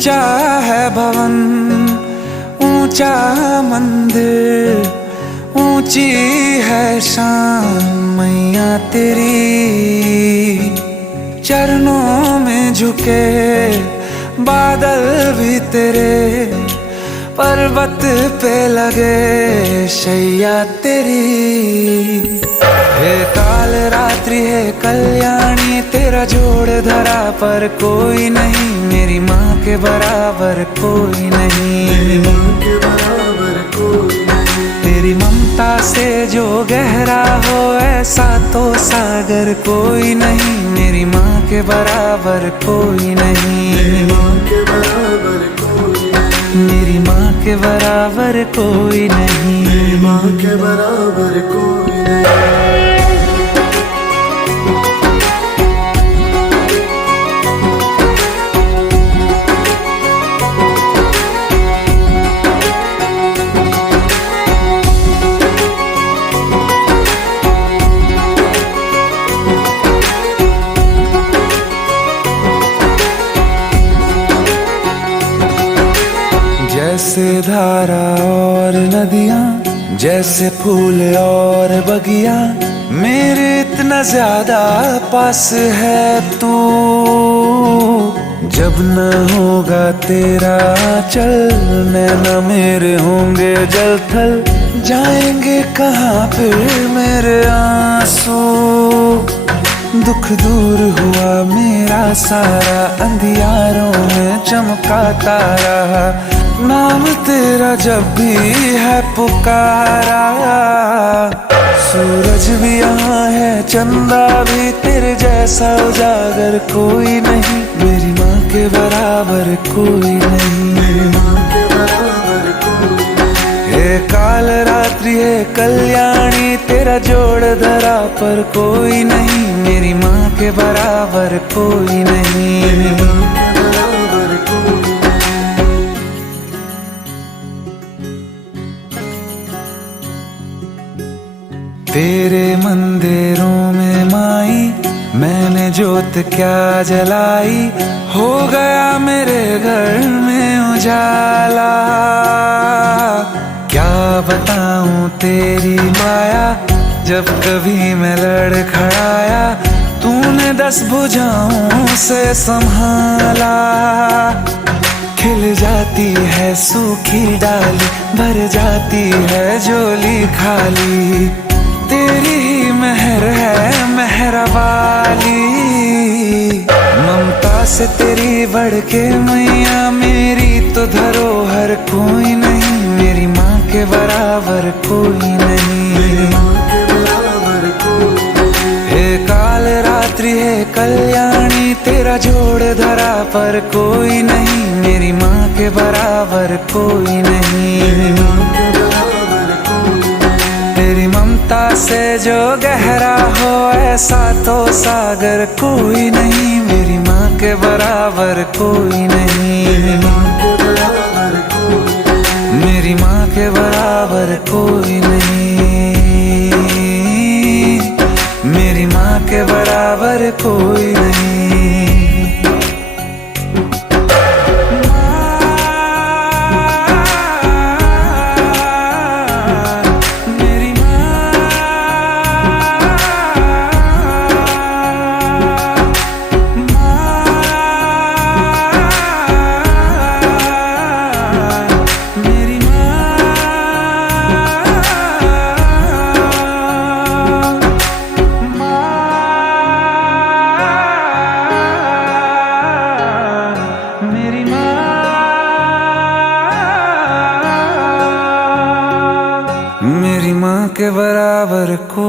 ऊंचा है भवन, ऊंचा मंदिर, ऊंची है शान मैया तेरी। चरणों में झुके बादल भी तेरे, पर्वत पे लगे शैया तेरी। हे काल रात्रि है कल्याणी, तेरा जोड़ धरा पर कोई नहीं, मेरी माँ के बराबर कोई नहीं। तेरी ममता से जो गहरा हो ऐसा तो सागर कोई नहीं, मेरी माँ के बराबर कोई नहीं। मेरी माँ के बराबर कोई नहीं, मेरी माँ के बराबर कोई नहीं। जैसे धारा और नदियाँ, जैसे फूल और बगिया, मेरे इतना ज्यादा पास है तू। जब न होगा तेरा चल, नैना मेरे होंगे जल थल, जाएंगे कहाँ फिर मेरे आंसू। दुख दूर हुआ मेरा सारा, अंधियारों में चमका तारा, नाम तेरा जब भी है पुकारा। सूरज भी यहाँ है, चंदा भी, तेरे जैसा उजागर कोई नहीं, मेरी माँ के बराबर कोई नहीं। मेरी माँ के बराबर कोई नहीं। हे काल रात्रि है कल्याणी, तेरा जोड़ धरा पर कोई नहीं, मेरी माँ के बराबर कोई नहीं। मेरी माँ के बराबर कोई नहीं। तेरे मंदिरों में माई मैंने जोत क्या जलाई, हो गया मेरे घर में उजाला। क्या बताऊं तेरी माया, जब कभी मैं लड़खड़ाया, तूने 10 भुजाओं से संभाला। खिल जाती है सूखी डाली, भर जाती है झोली खाली, तेरी ही मेहर है मेहरा वाली। ममता से तेरी बढ़ के मैया, मेरी तो धरोहर कोई नहीं, मेरी माँ के बराबर कोई नहीं। मेरी माँ के बराबर कोई नहीं। हे काल रात्रि है कल्याणी, तेरा जोड़ धरा पर कोई नहीं, मेरी माँ के बराबर कोई नहीं। मेरी माँ के बराबर कोई नहीं। तेरी ममता से जो गहरा हो ऐसा तो सागर कोई नहीं, मेरी माँ के बराबर कोई नहीं। मेरी माँ के बराबर कोई नहीं। मेरी माँ के बराबर कोई नहीं, मेरी माँ के बराबर कोई नहीं। मेरी माँ के बराबर को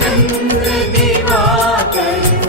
चंद्र दिवाकर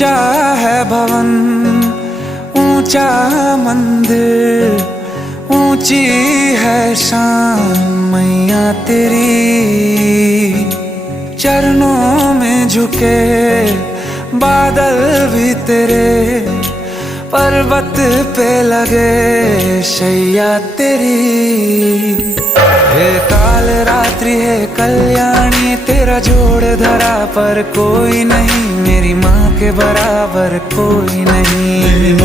ऊंचा है भवन, ऊंचा मंदिर, ऊंची है शान मैया तेरी। चरणों में झुके बादल भी तेरे, पर्वत पे लगे शैया तेरी। हे काल रात्रि है कल्याणी, तेरा जोड़ धरा पर कोई नहीं, मेरी माँ के बराबर कोई नहीं।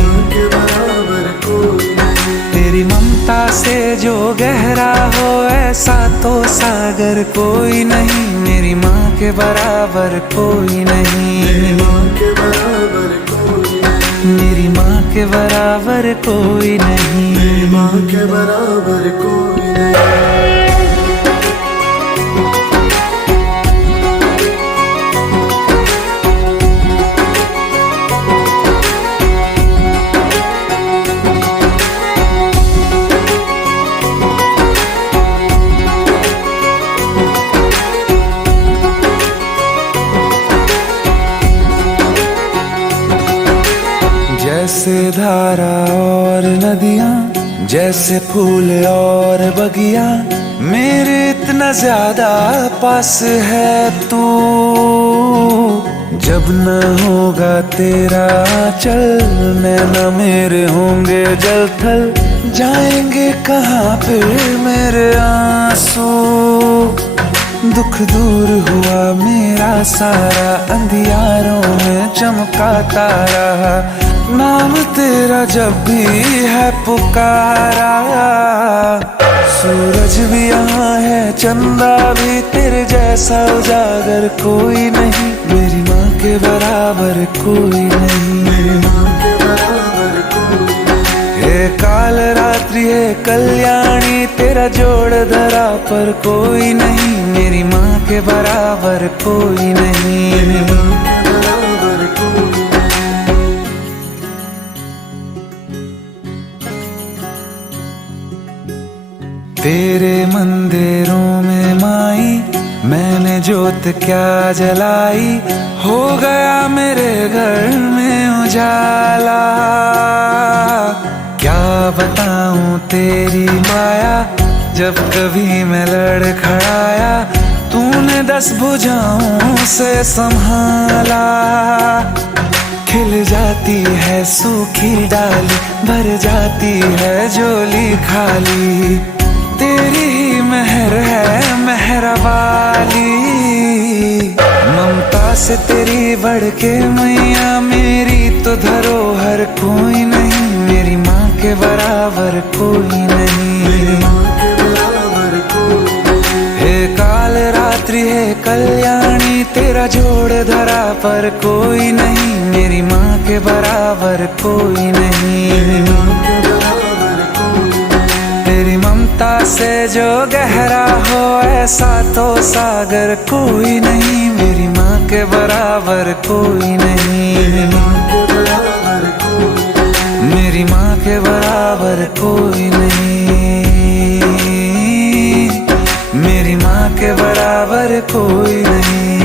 तेरी ममता से जो गहरा हो ऐसा तो सागर कोई नहीं, मेरी माँ के बराबर कोई नहीं। मेरी माँ के बराबर कोई नहीं, मेरी माँ के बराबर कोई नहीं। जैसे धारा और नदियाँ, जैसे फूल और बगिया, मेरे इतना ज्यादा पास है तू। जब न होगा तेरा चल, नैना मेरे होंगे जल थल, जाएंगे कहाँ फिर मेरे आंसू। दुख दूर हुआ मेरा सारा, अंधियारों में चमका तारा, नाम तेरा जब भी है पुकारा। सूरज भी यहाँ है, चंदा भी, तेरे जैसा उजागर कोई नहीं, मेरी माँ के बराबर कोई नहीं। मेरी माँ के बराबर कोई नहीं। हे काल रात्रि है कल्याणी, तेरा जोड़ धरा पर कोई नहीं, मेरी माँ के बराबर कोई नहीं। मेरी माँ के बराबर कोई नहीं। तेरे मंदिरों में माई मैंने जोत क्या जलाई, हो गया मेरे घर में उजाला। क्या बताऊं तेरी माया, जब कभी मैं लड़खड़ाया, तूने 10 भुजाओं से संभाला। खिल जाती है सूखी डाली, भर जाती है झोली खाली, तेरी ही मेहर है मेहर वाली। ममता से तेरी बढ़ के मैया, मेरी तो धरोहर कोई नहीं, मेरी माँ के बराबर कोई नहीं। मेरी माँ के बराबर कोई नहीं। हे काल रात्रि है कल्याणी, तेरा जोड़ धरा पर कोई नहीं, मेरी माँ के बराबर कोई नहीं। मेरी माँ के बराबर कोई नहीं। तेरी ममता से जो गहरा हो ऐसा तो सागर कोई नहीं, मेरी माँ के बराबर कोई नहीं। मेरी माँ के बराबर कोई नहीं। मेरी माँ के बराबर कोई नहीं। मेरी माँ के बराबर कोई नहीं।